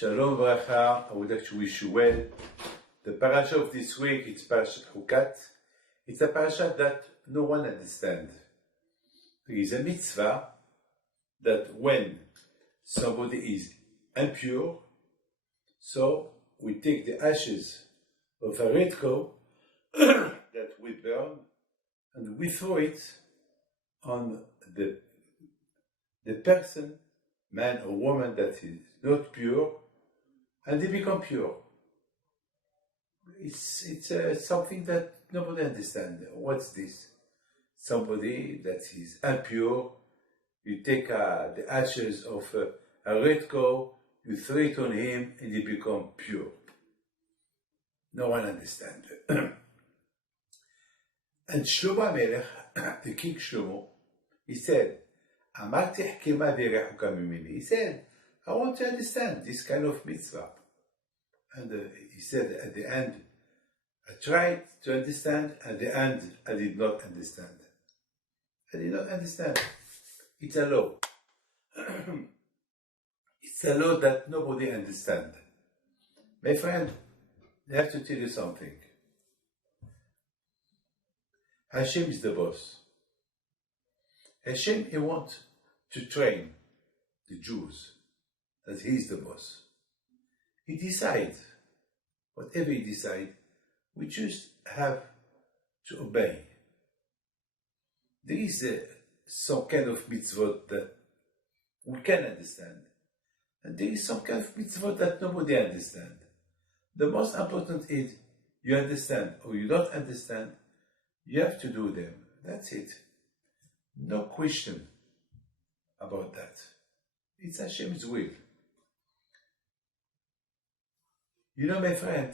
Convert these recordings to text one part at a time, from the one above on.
Shalom Bracha, I would like to wish you well. The Parsha of this week is Parsha Chukat. It's a Parsha that no one understands. There is a mitzvah that when somebody is impure, so we take the ashes of a red cow that we burn and we throw it on the person, man or woman that is not pure, and they become pure. It's something that nobody understands. What's this? Somebody that is impure, you take the ashes of a red cow, you throw it on him, and he become pure. No one understands. And Shlomo Melech, the king Shlomo, he said, he said, I want to understand this kind of mitzvah. And he said at the end, I tried to understand, at the end, I did not understand. I did not understand. It's a law. It's a law that nobody understands. My friend, I have to tell you something. Hashem is the boss. Hashem, he wants to train the Jews that he is the boss. He decides, whatever he decides, we just have to obey. There is some kind of mitzvot that we can understand, and there is some kind of mitzvot that nobody understands. The most important is you understand or you don't understand, you have to do them. That's it. No question about that. It's Hashem's will. You know, my friend,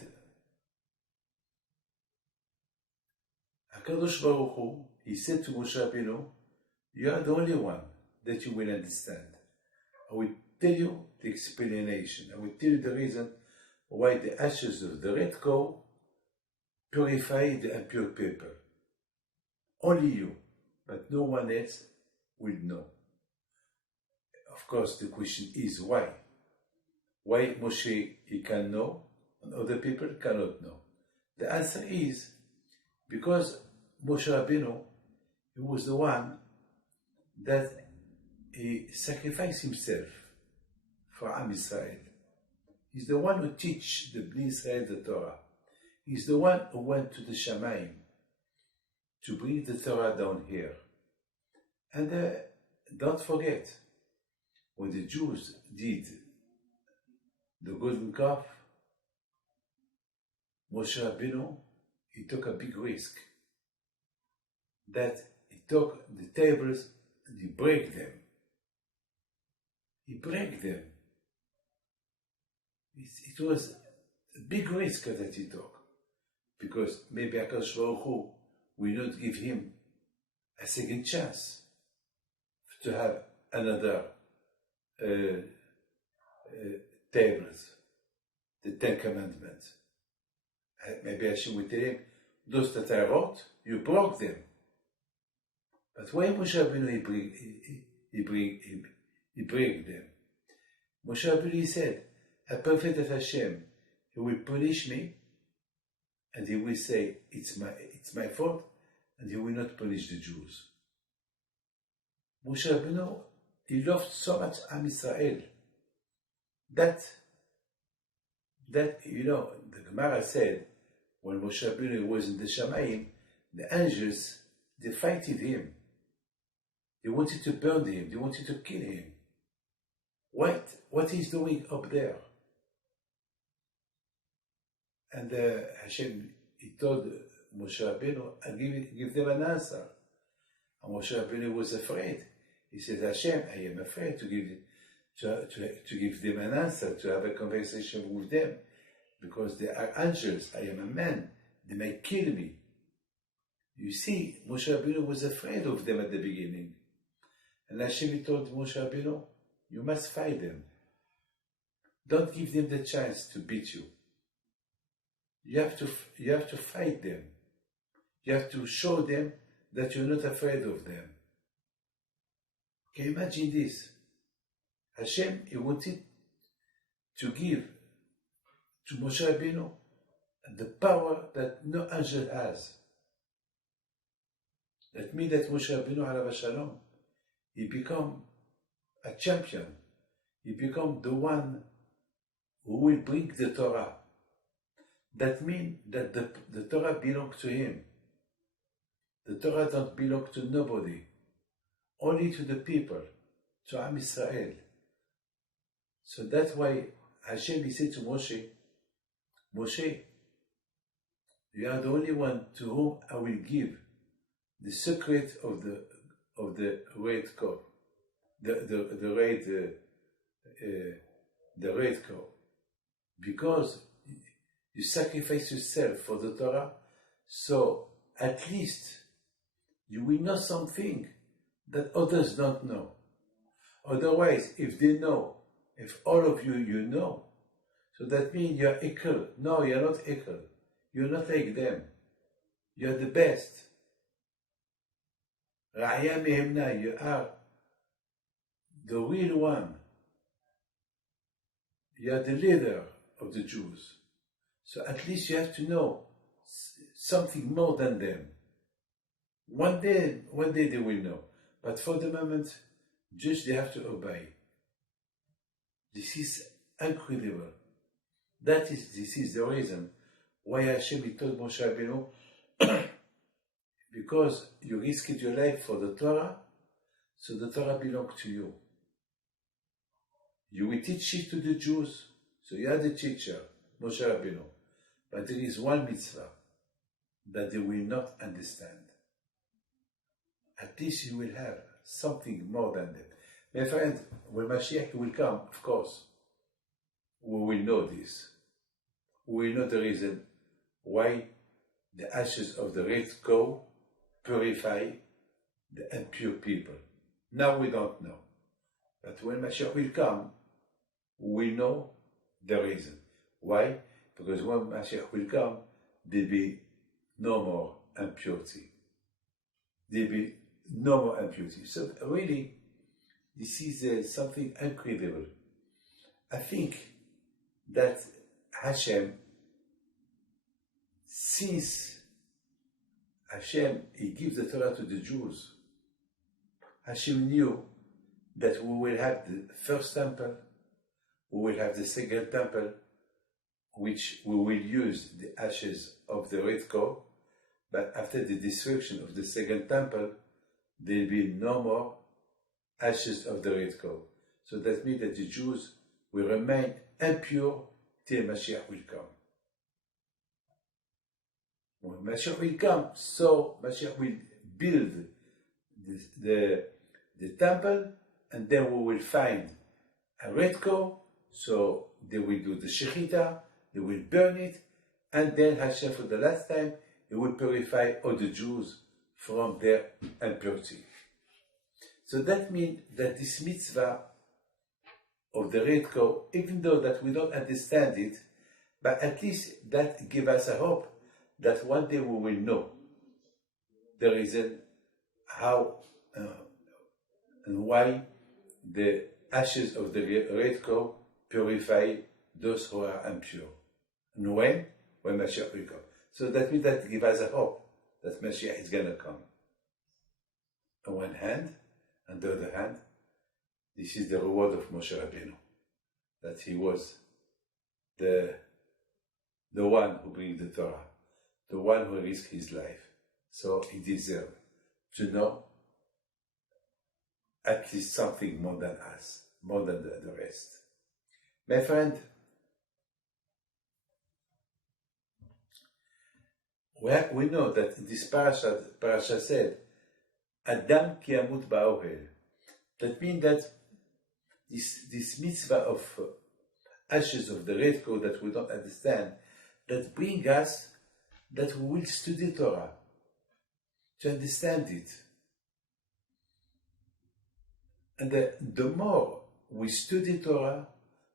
HaKadosh Baruch Hu, he said to Moshe Rabbeinu, you are the only one that you will understand. I will tell you the explanation. I will tell you the reason why the ashes of the red cow purify the impure people. Only you, but no one else will know. Of course, the question is why? Why Moshe, he can know and other people cannot know? The answer is because Moshe Rabbeinu, he was the one that he sacrificed himself for Am Israel. He's the one who teach the Bnei Israel the Torah. He's the one who went to the Shamayim to bring the Torah down here. And don't forget, when the Jews did the golden calf, Moshe Rabbeinu, he took a big risk. That he took the tables and he break them. He break them. It was a big risk that he took. Because maybe HaKadosh Baruch Hu will not give him a second chance to have another tables, the 10 Commandments. Maybe Hashem will tell him, those that I wrote, you broke them. But why Moshe Rabbeinu he break them? Moshe Rabbeinu said, a prophet of Hashem, he will punish me, and he will say, it's my fault, and he will not punish the Jews. Moshe Rabbeinu, he loved so much Am Israel that you know, the Gemara said, when Moshe Rabbeinu was in the Shamayim, the angels, they fighted him. They wanted to burn him. They wanted to kill him. What he's doing up there? And Hashem, he told Moshe Rabbeinu, I'll give them an answer. And Moshe Rabbeinu was afraid. He said, Hashem, I am afraid to give them an answer, to have a conversation with them, because they are angels. I am a man. They may kill me. You see, Moshe Rabbeinu was afraid of them at the beginning. And Hashem told Moshe Rabbeinu, you must fight them. Don't give them the chance to beat you. You have to fight them. You have to show them that you're not afraid of them. Can you imagine this? Hashem, he wanted to give to Moshe Rabbeinu the power that no angel has. That means that Moshe Rabbeinu alav shalom, he become a champion. He become the one who will bring the Torah. That means that the Torah belongs to him. The Torah don't belong to nobody, only to the people, to Am Israel. So that's why Hashem, he said to Moshe, Moshe, you are the only one to whom I will give the secret of the red cup, the red cup, because you sacrifice yourself for the Torah, so at least you will know something that others don't know. Otherwise, if they know, if all of you know, so that means you are equal. No, you are not equal. You are not like them. You are the best. Ra'ya mehemna, you are the real one. You are the leader of the Jews. So at least you have to know something more than them. One day they will know. But for the moment, just they have to obey. This is incredible. This is the reason why Hashem told Moshe Rabbeinu, because you risked your life for the Torah, so the Torah belongs to you. You will teach it to the Jews, so you are the teacher, Moshe Rabbeinu. But there is one mitzvah that they will not understand. At least you will have something more than that. My friend, when Mashiach will come, of course, we will know this. We will know the reason why the ashes of the red cow purify the impure people. Now we don't know. But when Mashiach will come, we know the reason. Why? Because when Mashiach will come, there will be no more impurity. There will be no more impurity. So really, this is something incredible. I think that Hashem, since Hashem, he gives the Torah to the Jews, Hashem knew that we will have the first temple, we will have the second temple, which we will use the ashes of the red cow, but after the destruction of the second temple, there will be no more ashes of the red cow. So that means that the Jews will remain impure till Mashiach will come. When Mashiach will come, so Mashiach will build the temple, and then we will find a red cow, so they will do the shechita, they will burn it, and then Hashem, for the last time, he will purify all the Jews from their impurity. So that means that this mitzvah of the red cow, even though that we don't understand it, but at least that gives us a hope that one day we will know the reason how and why the ashes of the red cow purify those who are impure. And when Mashiach will come. So that means that gives us a hope that Mashiach is going to come. On one hand, on the other hand, this is the reward of Moshe Rabbeinu, that he was the one who brings the Torah, the one who risked his life. So he deserves to know at least something more than us, more than the rest. My friend, we know that in this parasha said, Adam ki yamut ba'ohel. That means that this mitzvah of ashes of the red cow that we don't understand, that bring us that we will study Torah, to understand it. And the more we study Torah,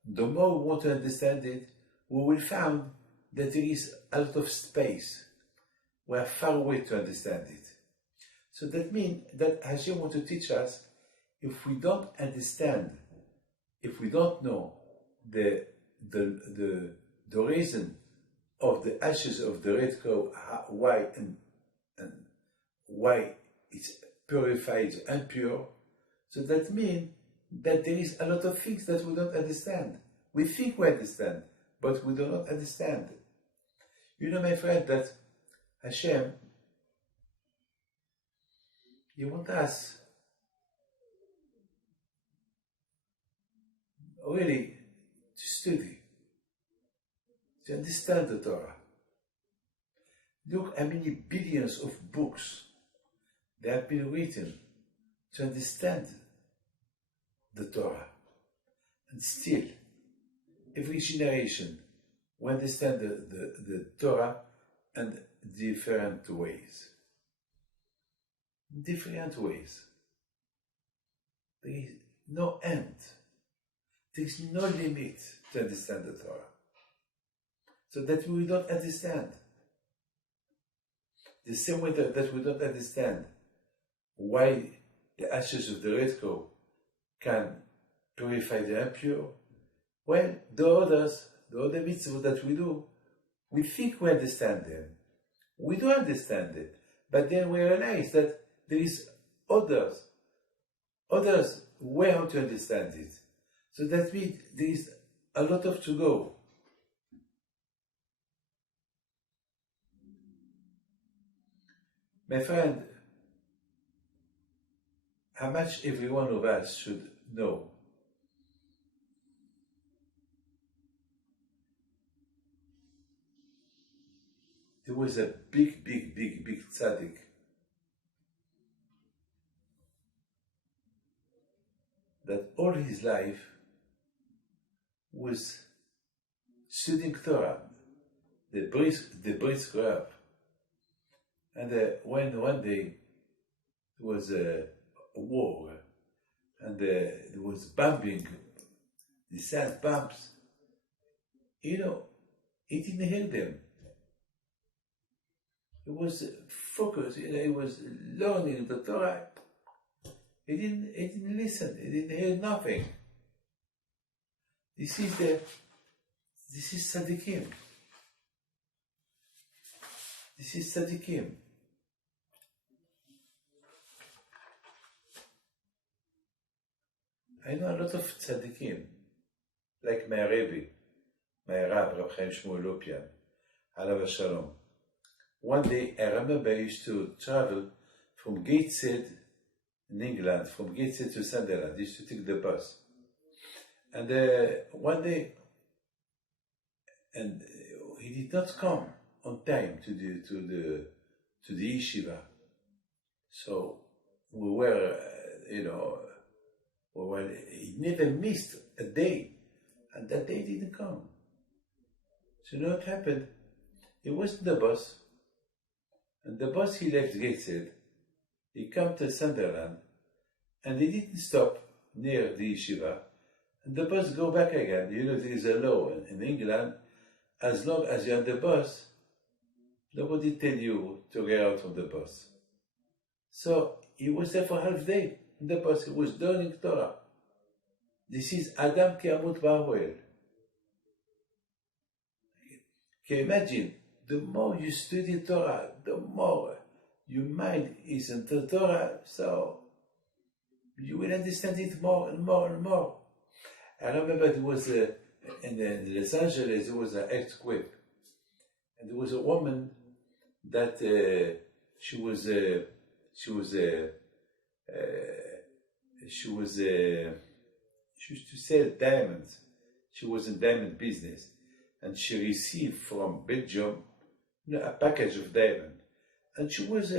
the more we want to understand it, we will find that there is a lot of space. We are far away to understand it. So that means that Hashem wants to teach us, if we don't understand, if we don't know the the reason of the ashes of the red cow, why and why it's purified and pure. So that means that there is a lot of things that we don't understand. We think we understand, but we do not understand. You know, my friend, that Hashem, He wants us really to study, to understand the Torah. Look how many billions of books that have been written to understand the Torah. And still, every generation will understand the Torah in different ways. Different ways. There is no end. There is no limit to understand the Torah. So that we don't understand. The same way that we don't understand why the ashes of the red cow can purify the impure. Well, the other mitzvot that we do, we think we understand them. We do understand it, but then we realize that there is others way how to understand it. So that means there is a lot of to go. My friend, how much every one of us should know. There was a big tzaddik that all his life was studying Torah, the Bris Grab. And when one day there was a war, and there was bombing, the sand bombs, he didn't hear them. He was focused, he was learning the Torah. He didn't listen, he didn't hear nothing. This is tzaddikim. This is tzaddikim. I know a lot of tzaddikim, like my Rebbe, my Rab Chaim Shmuel Lopian, Alav Shalom. One day, I remember I used to travel from Gateshead in England, from Gateshead to Sunderland. I used to take the bus. And one day, and he did not come on time to the yeshiva. So we were, he never missed a day, and that day didn't come. So you know what happened? He was in the bus, and the bus he left Gateshead, he came to Sunderland, and he didn't stop near the yeshiva, and the bus go back again. There is a law in England, as long as you're on the bus, nobody tell you to get out of the bus. So he was there for half day in the bus. He was learning Torah. This is Adam ki amut ba'oel. Can you imagine? The more you study Torah, the more your mind is in the Torah, so you will understand it more and more and more. I remember it was in Los Angeles, there was an earthquake, and there was a woman that she used to sell diamonds. She was in diamond business, and she received from Belgium a package of diamond, and she was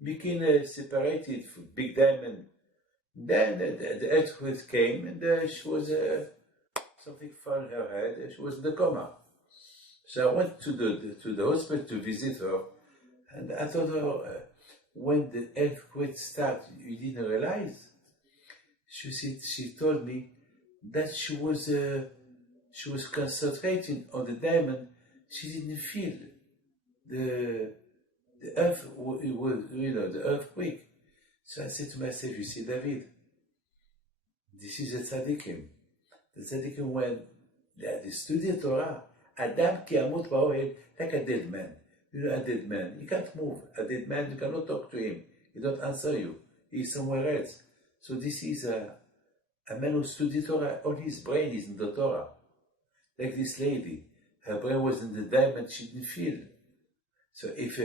making separated for big diamond. Then the earthquake came, and she was something fell on her head, and she was in the coma. So I went to the hospital to visit her, and I told her, when the earthquake started, you didn't realize? She told me that she was concentrating on the diamond. She didn't feel the earth. It was the earthquake. So I said to myself, you see, David, this is a tzaddikim. the tzaddikim, when they study Torah, Adam ki amut ba'ohel, like a dead man. You know, a dead man, you can't move. A dead man, you cannot talk to him. He don't answer you. He's somewhere else. So this is a man who studied Torah. All his brain is in the Torah. Like this lady, her brain was in the diamond, she didn't feel. So if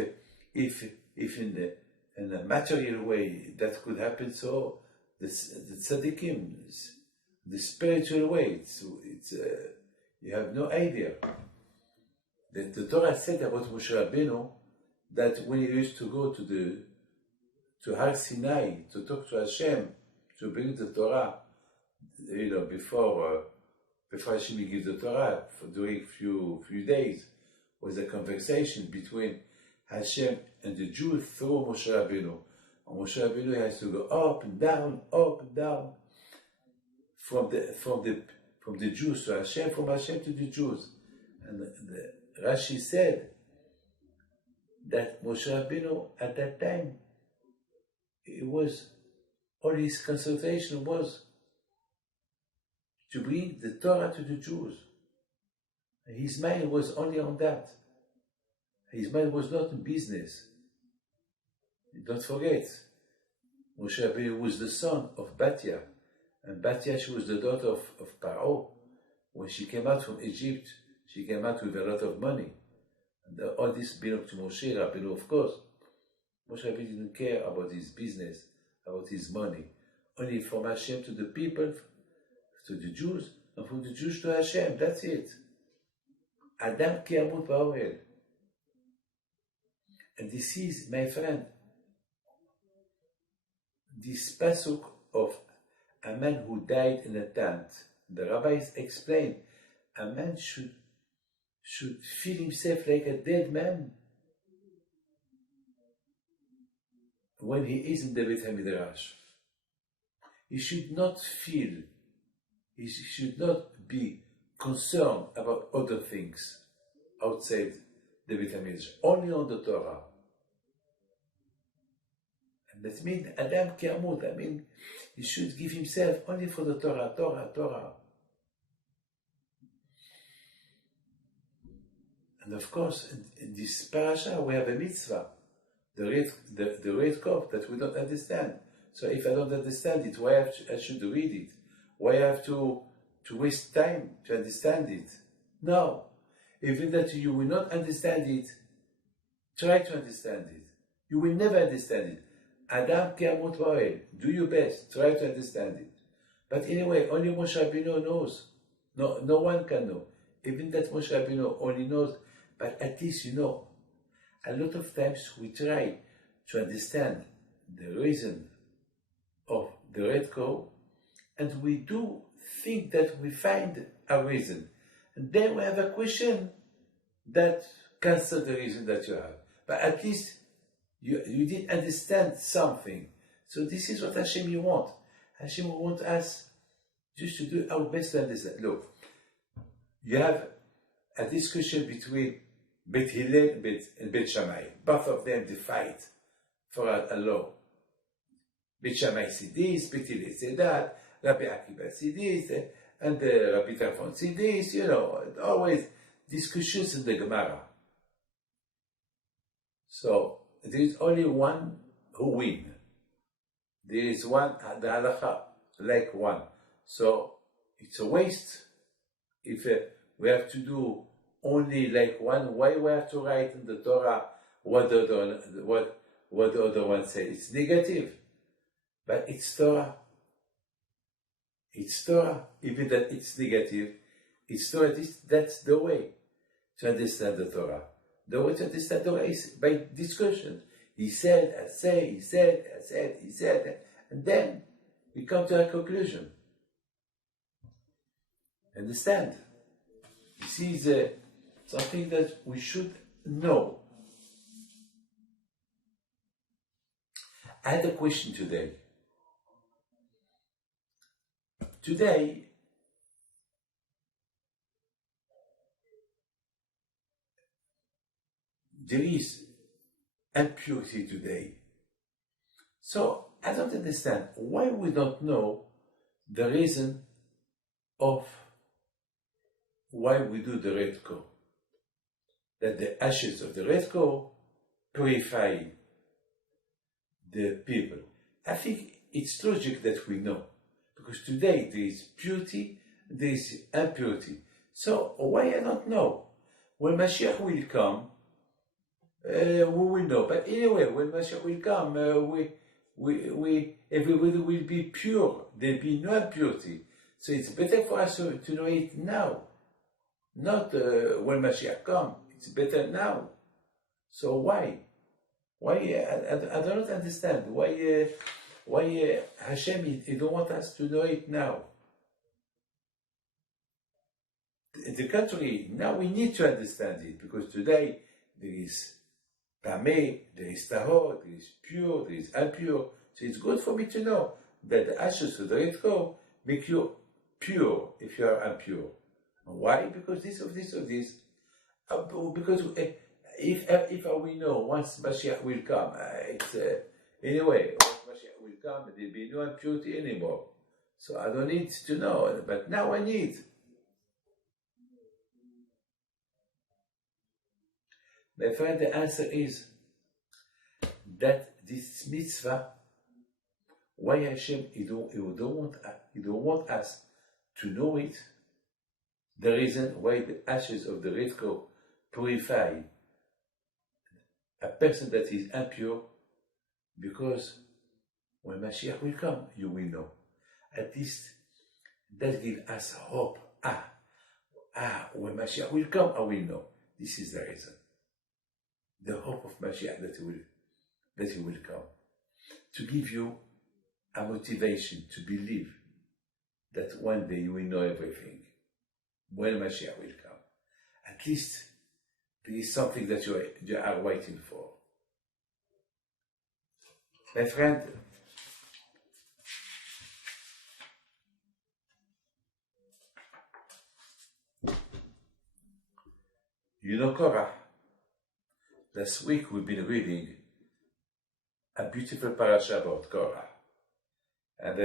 in a material way that could happen, so the tzaddikim, the spiritual way, it's you have no idea. The Torah said about Moshe Rabbeinu that when he used to go to Har Sinai to talk to Hashem, to bring the Torah, before Hashem gives the Torah, during few days, was a conversation between Hashem and the Jews through Moshe Rabbeinu. And Moshe Rabbeinu has to go up and down, from the Jews to Hashem, from Hashem to the Jews. And Rashi said that Moshe Rabbeinu at that time, all his concentration was to bring the Torah to the Jews. And his mind was only on that. His mind was not in business. Don't forget, Moshe Rabbeinu was the son of Batya, and Batya, she was the daughter of Paro. When she came out from Egypt, she came out with a lot of money. And all this belonged to Moshe Rabbeinu, of course. Moshe Rabbeinu didn't care about his business, about his money. Only from Hashem to the people, to the Jews, and from the Jews to Hashem. That's it. Adam ki amut ba'ohel. And this is, my friend, this pasuk of a man who died in a tent. The rabbis explained, a man should feel himself like a dead man when he is in the Beit HaMidrash. He should not be concerned about other things outside the Beit HaMidrash, only on the Torah. And that means Adam ki amut, he should give himself only for the Torah. And of course, in this Parsha, we have a mitzvah, the red cup that we don't understand. So if I don't understand it, why I should read it? Why I have to waste time to understand it? No. Even that you will not understand it, try to understand it. You will never understand it. Adam ki amut ba'ohel. Do your best. Try to understand it. But anyway, only Moshe Rabbeinu knows. No one can know. Even that Moshe Rabbeinu only knows. But at least you know. A lot of times we try to understand the reason of the red cow, and we do think that we find a reason. And then we have a question that cancels the reason that you have. But at least you did understand something. So this is what Hashem wants. Hashem wants us just to do our best to understand. Look, you have a discussion between Beit Hillel and Beit Shammai. Both of them they fight for a law. Beit Shammai said this, Beit Hillel said that, Rabbi Akiva said this, and Rabbi Tarfon said this, always discussions in the Gemara. So, there is only one who wins. There is one, the halacha, like one. So, it's a waste. If we have to do only like one, why we have to write in the Torah what the other one says? It's negative. But it's Torah. It's Torah. Even that it's negative, it's Torah. That's the way to understand the Torah. The way to understand Torah is by discussion. He said, I say, he said, and then we come to a conclusion. Understand? This is something that we should know. I had a question today. Today, there is impurity today. So, I don't understand why we don't know the reason of why we do the red cow. That the ashes of the red cow purify the people. I think it's logic that we know. Because today there is beauty, there is impurity. So why I don't know? When Mashiach will come, we will know. But anyway, when Mashiach will come, everybody will be pure. There will be no impurity. So it's better for us to know it now, not when Mashiach comes. It's better now. So why? Why? I don't understand. Why Hashem, he don't want us to know it now? The contrary, now we need to understand it, because today there is Tameh, there is Tahor, there is pure, there is impure. So it's good for me to know that the ashes of the red cow make you pure if you are impure. Why? Because this of this of this. Because if we know once Mashiach will come, anyway, once Mashiach will come, there will be no impurity anymore. So I don't need to know, but now I need. My friend, the answer is that this mitzvah, why Hashem he don't want us to know it. The reason why the ashes of the red cow purify a person that is impure, because when Mashiach will come, you will know. At least that gives us hope. When Mashiach will come, I will know. This is the reason. The hope of Mashiach that he will come. To give you a motivation to believe that one day you will know everything. When Mashiach will come. At least there is something that you are waiting for. My friend, you know Korah. Last week we've been reading a beautiful Parsha about Korah. And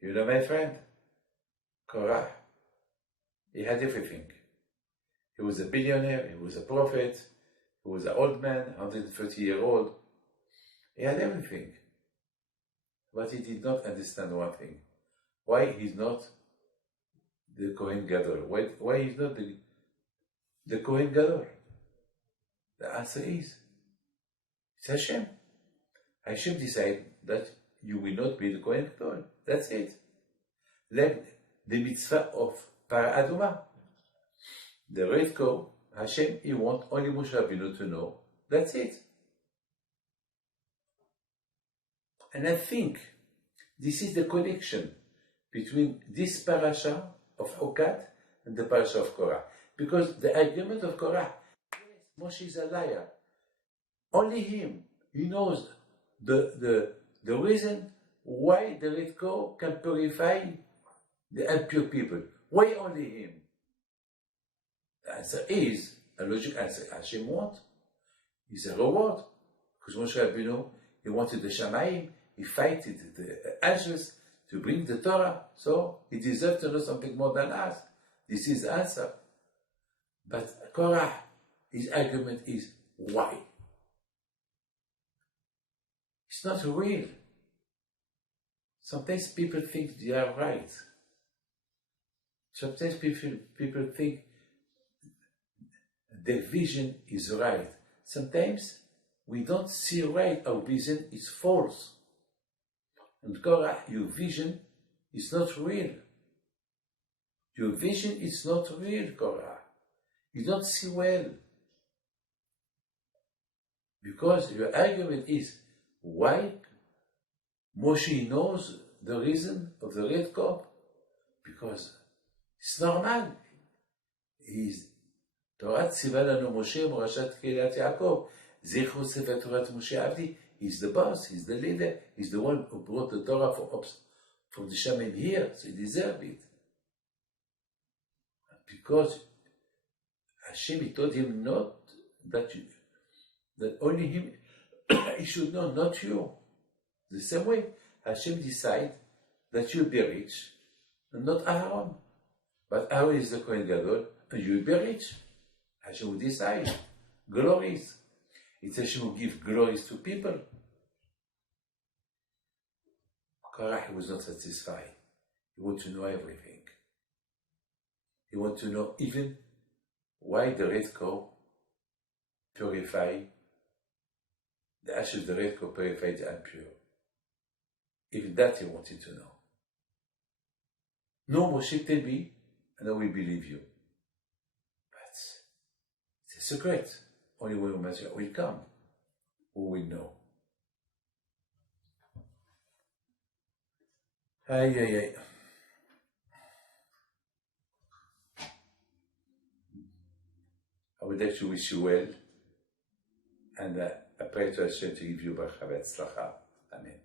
you know my friend, Korah, he had everything. He was a billionaire, he was a prophet, he was an old man, 130-year-old. He had everything. But he did not understand one thing. Why he's not the Kohen Gadol? Why he's not the Kohen Gadol? The answer is, it's Hashem. Hashem decided that you will not be the Kohen Gadol. That's it. Like the mitzvah of Para Aduma. The red cow, Hashem, he wants only Moshe Rabbeinu to know. That's it. And I think this is the connection between this parasha of Chukat and the parasha of Korah. Because the argument of Korah, Moshe is a liar. Only him, he knows the reason why the red cow can purify the impure people. Why only him? The answer is a logic answer. Hashem wants is a reward. Because Moshe Rabbeinu, he wanted the Shamayim, he fighted the angels to bring the Torah, so he deserves to know something more than us. This is the answer. But Korah, his argument is why? It's not real. Sometimes people think they are right. Sometimes people think their vision is right. Sometimes we don't see right, our vision is false. And Korah, your vision is not real. Your vision is not real, Korah. You don't see well. Because your argument is, why Moshe knows the reason of the red cow? Because it's normal. Torah ציווה לנו משה מורשת קהילת יעקב. זכרו ספר תורת משה עבדי. He's the boss, he's the leader, he's the one who brought the Torah from the Shaman here, so he deserved it. Because Hashem, he told him not that only him, he should know, not you. The same way, Hashem decided that you'll be rich, and not Aaron. But how is the Kohen Gadol? And you will be rich. Hashem will decide. Glories. It's Hashem who gives glories to people. Korach was not satisfied. He wanted to know everything. He wanted to know even why the red cow purified, the ashes of the red cow purified the impure. Even that he wanted to know. No, Moshe, tell me, and I will believe you. But it's a secret. Only when Messiah will come, who will know. Ay, ay, ay. I would like to wish you well, and I pray to Hashem to give you Baruch Haba Tzlacha. Amen.